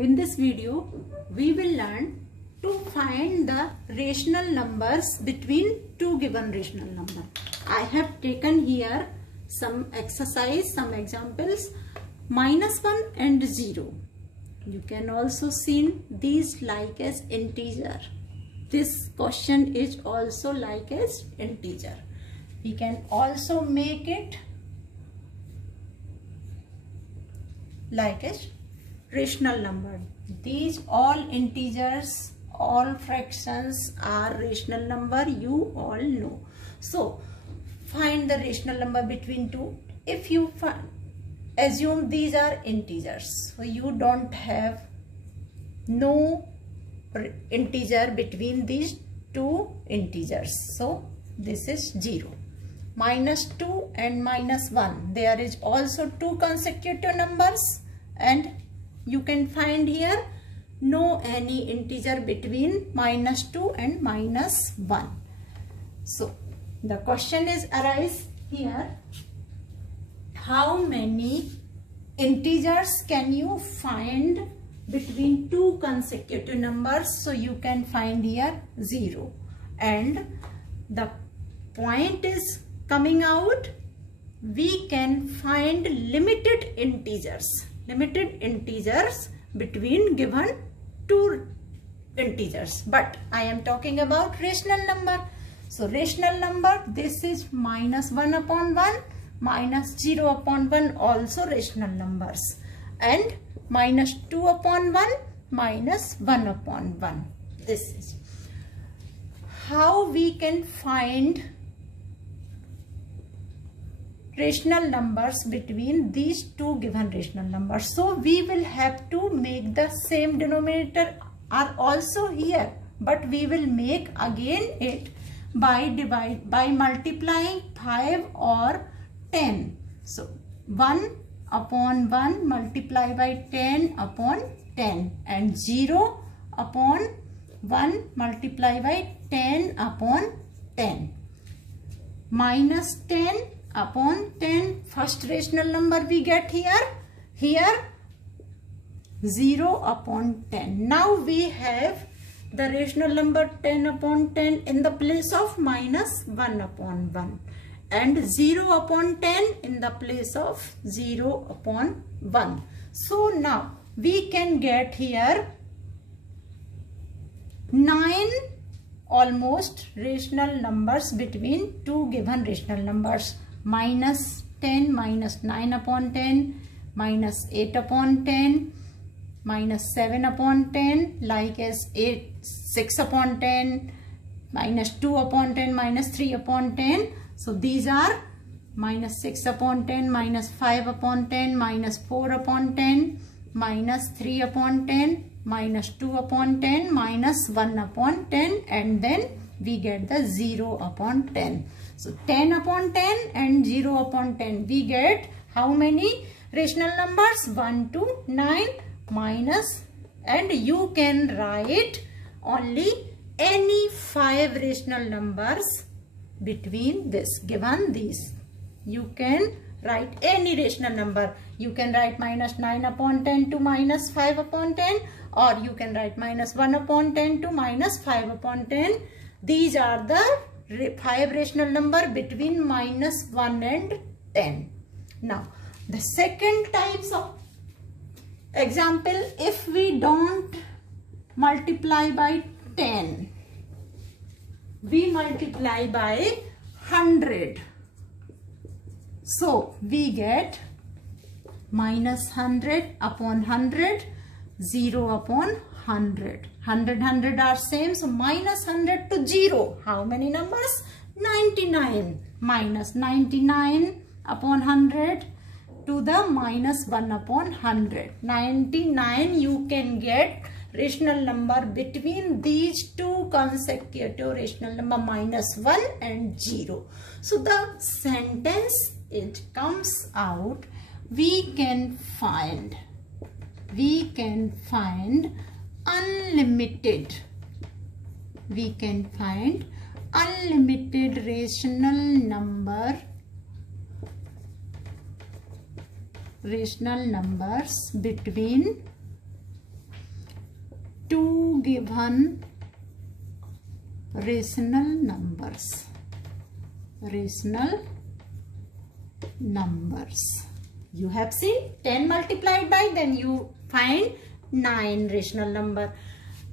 In this video, we will learn to find the rational numbers between two given rational numbers. I have taken here some exercise, some examples, -1 and 0. You can also see these like as integer. This question is also like as integer. We can also make it like as rational number. These all integers, all fractions are rational number, you all know. So find the rational number between two. If you assume these are integers, so you don't have no integer between these two integers, so this is 0. -2 and -1, there is also two consecutive numbers, and you can find here no any integer between -2 and -1. So the question is arise here, how many integers can you find between two consecutive numbers? So you can find here 0, and the point is coming out, we can find limited integers between given two integers, but I am talking about rational number. So rational number, this is -1 upon 1, -0 upon 1, also rational numbers, and -2 upon 1, -1 upon 1. This is how we can find rational numbers between these two given rational numbers. So we will have to make the same denominator are also here, but we will make again it by multiplying 5 or 10. So 1 upon 1 multiply by 10 upon 10, and 0 upon 1 multiply by 10 upon 10, -10 upon 10, first rational number we get here 0 upon 10. Now we have the rational number 10 upon 10 in the place of -1 upon 1, and 0 upon 10 in the place of 0 upon 1. So now we can get here 9 almost rational numbers between two given rational numbers. -10 -9 upon 10, -8 upon 10, -7 upon 10, like as 6 upon 10, -2 upon 10, -3 upon 10. So these are -6 upon 10, -5 upon 10, -4 upon 10, -3 upon 10, -2 upon 10, -1 upon 10, and then we get the 0 upon 10. So 10 upon 10 and 0 upon 10, we get how many rational numbers? 1 to 9 minus, and you can write only any 5 rational numbers between this, given these. You can write any rational number. You can write -9 upon 10 to -5 upon 10, or you can write -1 upon 10 to -5 upon 10. These are the 5 rational number between -1 and 10. Now the second types of example, if we don't multiply by 10, we multiply by 100. So we get -100 upon 100, 0 upon 100. 100 are same, so -100 to 0. How many numbers? 99. -99 upon 100 to the -1 upon 100. 99 you can get rational number between these two consecutive rational number -1 and 0. So the sentence, it comes out, we can find unlimited rational numbers between two given rational numbers. Rational numbers. You have seen 10 multiplied by, then you find 9 rational number.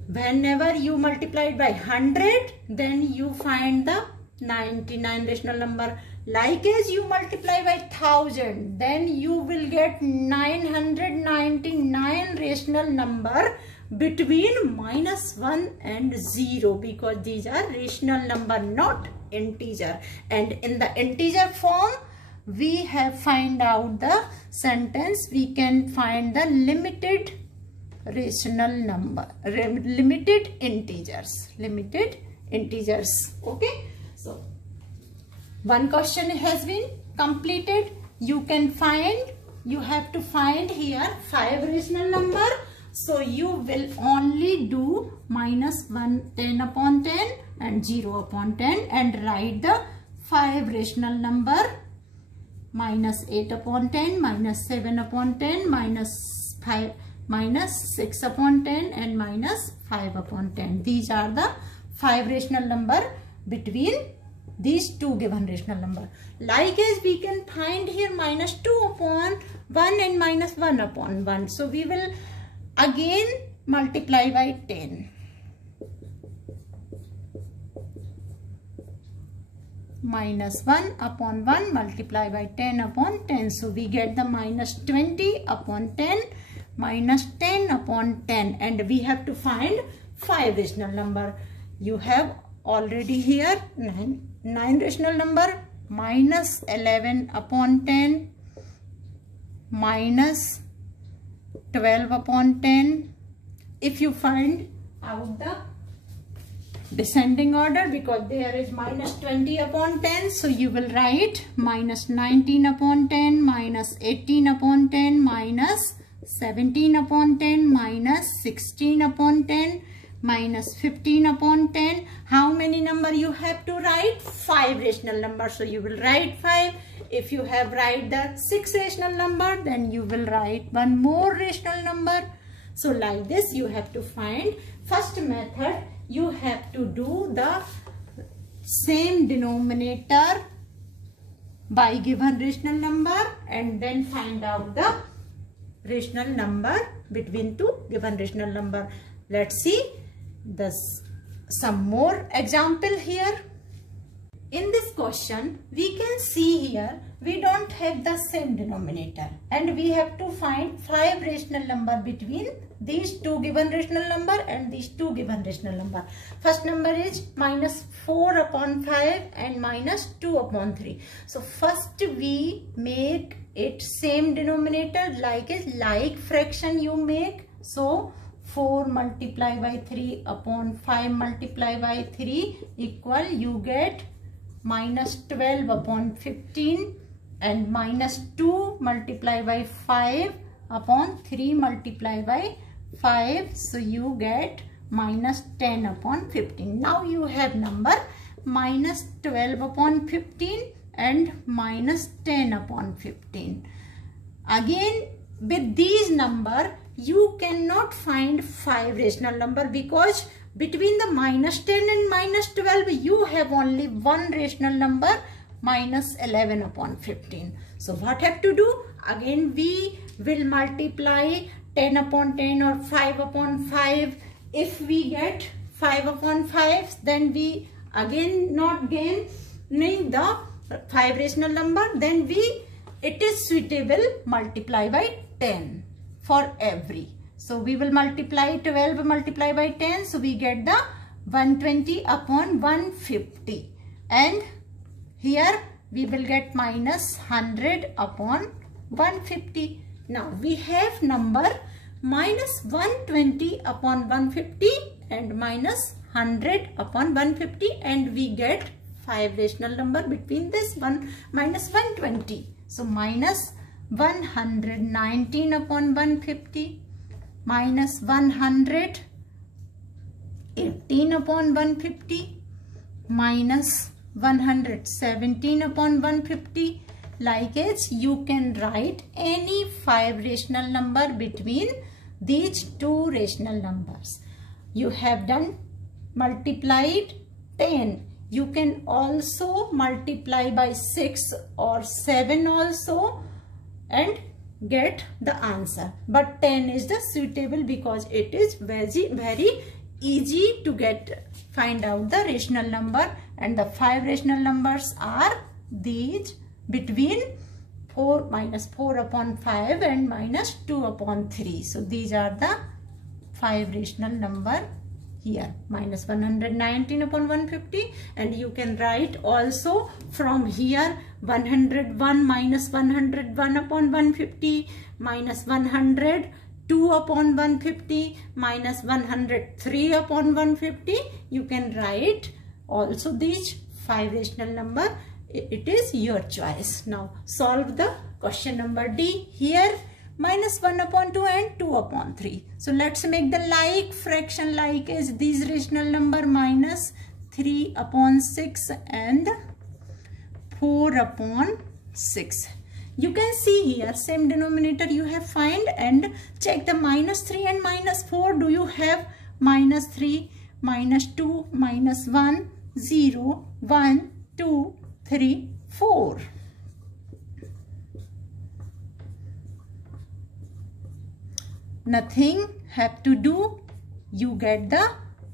Whenever you multiply by 100, then you find the 99 rational number. Like as you multiply by 1000, then you will get 999 rational number between -1 and 0, because these are rational number, not integer. And in the integer form, we have find out the sentence. We can find the limited rational number, limited integers. Okay, so one question has been completed. You have to find here 5 rational number. So you will only do -1, 10 upon 10 and 0 upon 10 and write the 5 rational number. -8 upon 10, -7 upon 10, -5, -6 upon 10 and -5 upon 10. These are the 5 rational number between these two given rational number. Like as we can find here -2 upon 1 and -1 upon 1. So we will again multiply by 10. -1 upon 1 multiply by 10 upon 10. So we get the -20 upon 10, -10 upon 10, and we have to find 5 rational number. You have already here 9 rational number. -11 upon 10, -12 upon 10. If you find out the descending order, because there is -20 upon 10, so you will write -19 upon 10, -18 upon 10, -17 upon 10, -16 upon 10, -15 upon 10. How many number you have to write? 5 rational number. So you will write 5. If you have write the 6 rational number, then you will write one more rational number. So like this you have to find. First method, you have to do the same denominator by given rational number and then find out the rational number between two given rational number. Let's see some more example here. In this question, we can see here we don't have the same denominator and we have to find 5 rational number between these two given rational number and these two given rational number. First number is -4 upon 5 and -2 upon 3. So first we make it same denominator, like fraction you make. So 4 multiplied by 3 upon 5 multiplied by 3 equal, you get -12 upon 15, and -2 multiplied by 5 upon 3 multiplied by 5. So you get -10 upon 15. Now you have number -12 upon 15 and -10 upon 15. Again with these number you cannot find 5 rational number, because between the -10 and -12 you have only one rational number, -11 upon 15. So what have to do? Again we will multiply 10 upon 10 or 5 upon 5. If we get 5 upon 5, then we again not gaining the 5 rational number, then it is suitable multiply by 10 for every. So we will multiply 12 multiply by 10. So we get the 120 upon 150. And here we will get -100 upon 150. Now we have number -120 upon 150 and -100 upon 150, and we get 5 rational number between this one -120. So -119 upon 150, -118 upon 150, -117 upon 150. Like as you can write any 5 rational number between these two rational numbers. you have done multiplied 10. You can also multiply by 6 or 7 also and get the answer. But 10 is the suitable because it is very easy to find out the rational number, and the 5 rational numbers are these between 4 minus 4 upon 5 and minus 2 upon 3. So these are the 5 rational number here, minus 119 upon 150, and you can write also from here 101 minus 101 upon 150 minus 102 upon 150 minus 103 upon 150. You can write also these 5 rational number. It is your choice. Now solve the question number D. Here minus 1 upon 2 and 2 upon 3. So let's make the like fraction like as these rational number, minus 3 upon 6 and 4 upon 6. You can see here same denominator you have find and check the minus 3 and minus 4. Do you have minus 3, minus 2, minus 1, 0, 1, 2, 3, 4. Nothing have to do. You get the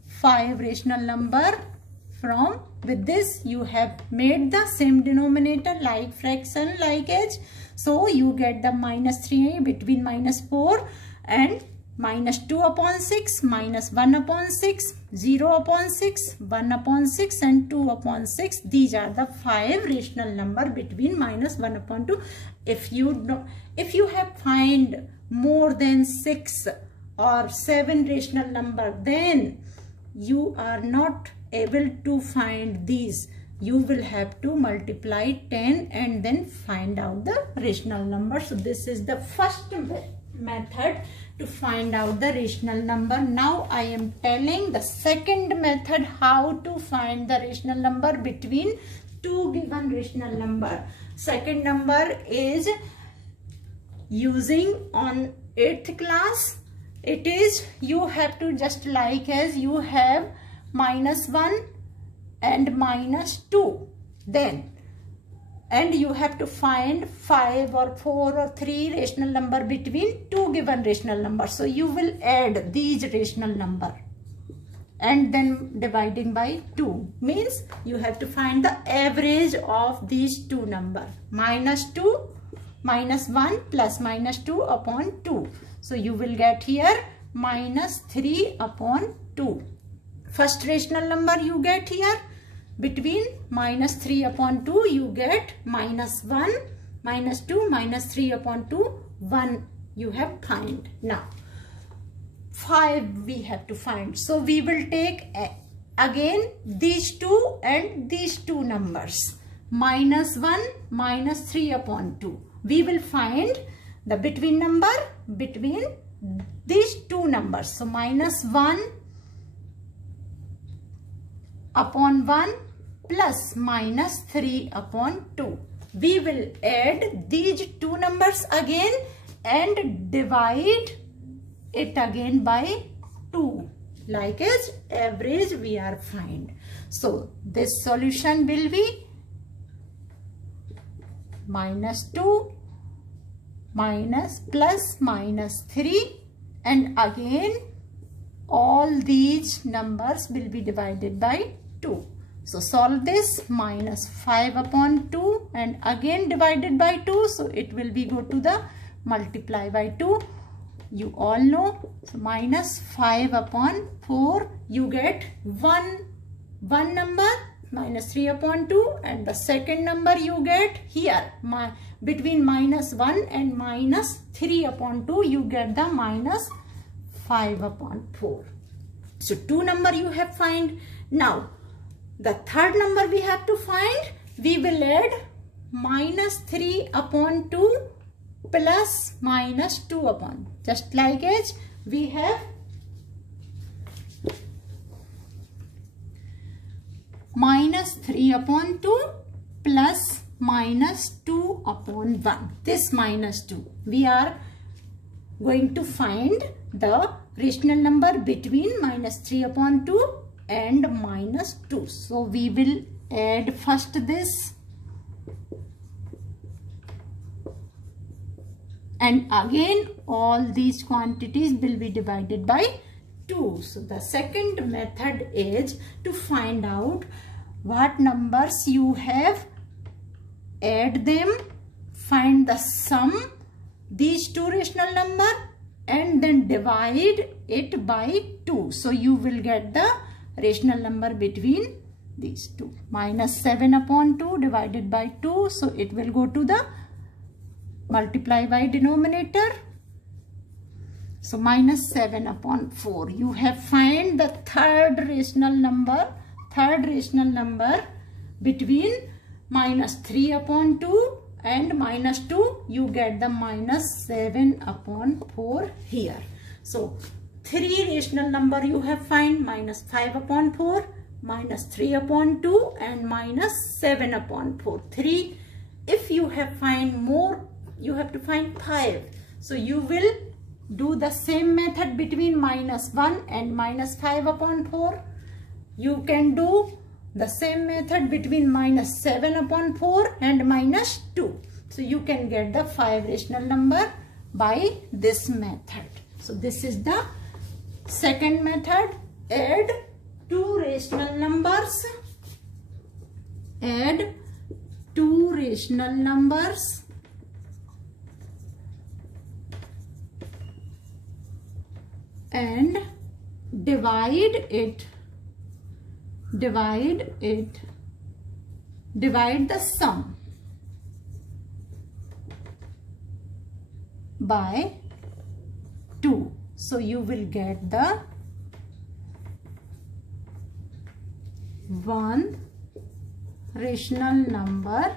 5 rational number from. With this you have made the same denominator like fraction like as. So you get the minus 3 between minus 4 and minus 2 upon 6, minus 1 upon 6, 0 upon 6, 1 upon 6 and 2 upon 6. These are the 5 rational number between minus 1 upon 2. If you have find more than 6 or 7 rational number, then you are not able to find these. You will have to multiply 10 and then find out the rational number. So this is the first method to find out the rational number. Now I am telling the second method how to find the rational number between two given rational number. Second number is using on 8th class. It is you have to just like as you have minus 1 and minus 2 then, and you have to find 5 or 4 or 3 rational number between two given rational numbers. So you will add these rational number and then dividing by 2 means you have to find the average of these two numbers, minus 2 minus 1 plus minus 2 upon 2. So you will get here minus 3 upon 2. First rational number you get here between minus 3 upon 2 you get minus 1, minus 2, minus 3 upon 2, 1 you have find. Now 5 we have to find. So we will take again these two and these two numbers, minus 1, minus 3 upon 2. We will find the between number between these two numbers. So minus 1 upon 1 plus minus 3 upon 2. We will add these two numbers again and divide it again by 2. Like as average we are find. So this solution will be minus 2 minus plus minus 3, and again all these numbers will be divided by 2. So solve this, minus 5 upon 2 and again divided by 2. So it will be go to the multiply by 2. You all know, so minus 5 upon 4 you get one number, minus 3 upon 2, and the second number you get here between minus 1 and minus 3 upon 2 you get the minus 5 upon 4. So 2 number you have find. Now the third number we have to find. We will add minus 3 upon 2 plus minus 2 upon, just like as we have minus 3 upon 2 plus minus 2 upon 1. This minus 2. We are going to find the rational number between minus 3 upon 2 and minus 2. So we will add first this and again all these quantities will be divided by 2. So the second method is to find out what numbers you have, add them, find the sum these two rational number and then divide it by 2. So you will get the rational number between these two. Minus 7 upon 2 divided by 2. So it will go to the multiply by denominator. So minus 7 upon 4. You have find the third rational number between minus 3 upon 2 and minus 2. You get the minus 7 upon 4 here. So 3 rational number you have find, minus 5 upon 4, minus 3 upon 2 and minus 7 upon 4. 3. If you have find more, you have to find 5. So you will do the same method between minus 1 and minus 5 upon 4. You can do the same method between minus 7 upon 4 and minus 2. So you can get the 5 rational number by this method. So this is the second method. Add 2 rational numbers. Add 2 rational numbers and divide the sum by 2. So you will get the 1 rational number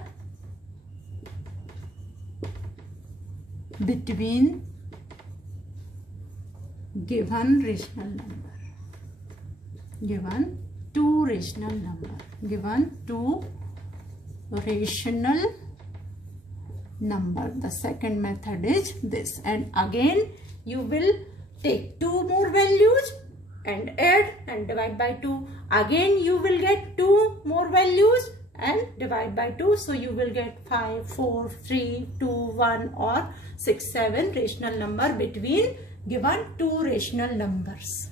between given rational number, given 2 rational number, given 2 rational number. The second method is this, and again you will take 2 more values and add and divide by 2. Again you will get 2 more values and divide by 2. So you will get 5, 4, 3, 2, 1 or 6, 7 rational number between given 2 rational numbers.